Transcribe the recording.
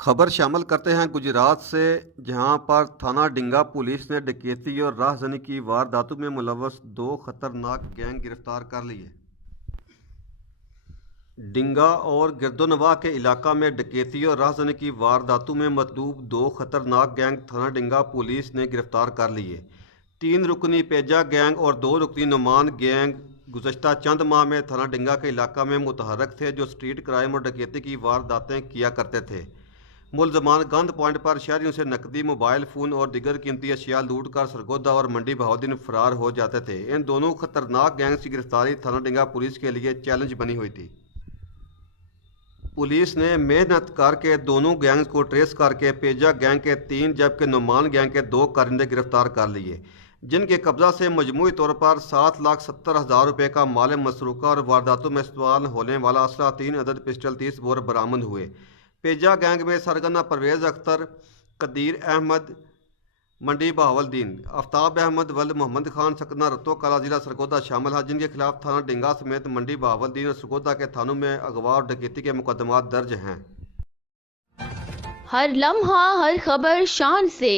खबर शामिल करते हैं गुजरात से, जहां पर थाना डिंगा पुलिस ने डकैती और राहजनी की वारदातों में मुलव्वस 2 खतरनाक गैंग गिरफ्तार कर लिए। डिंगा और गिरदोनवा के इलाका में डकैती और राहजनी की वारदातों में मतलूब 2 खतरनाक गैंग थाना डिंगा पुलिस ने गिरफ्तार कर लिए। 3 रुकनी पेजा गैंग और 2 रुकनी नुमान गैंग गुज़श्ता चंद माह में थाना डिंगा के इलाका में मुतहरक थे, जो स्ट्रीट क्राइम और डकैती की वारदातें किया करते थे। मुलजमान गंद पॉइंट पर शहरियों से नकदी, मोबाइल फ़ोन और दिगर कीमती अशिया लूट कर सरगोदा और मंडी बहाउद्दीन फरार हो जाते थे। इन दोनों खतरनाक गैंग्स की गिरफ्तारी थाना डिंगा पुलिस के लिए चैलेंज बनी हुई थी। पुलिस ने मेहनत करके दोनों गैंग्स को ट्रेस करके पेजा गैंग के 3 जबकि नुमान गैंग के 2 कारिंदे गिरफ्तार कर लिए, जिनके कब्जा से मजमूई तौर पर 7,70,000 रुपये का माल मसरूका और वारदातों में इस्तेमाल होने वाला असला 3 अदद पिस्टल 30 बोर बरामद हुए। पेजा गैंग में सरगना परवेज़ अख्तर, कदीर अहमद, मंडी बहावलदीन, आफ्ताब अहमद, वल्द मोहम्मद खान, सकना रत्तो कला जिला सरगोदा शामिल है, जिनके खिलाफ थाना डिंगा समेत मंडी बहावलदीन और सरगोदा के थानों में अगवा और डकैती के मुकदमात दर्ज हैं। हर लम्हा हर खबर शान से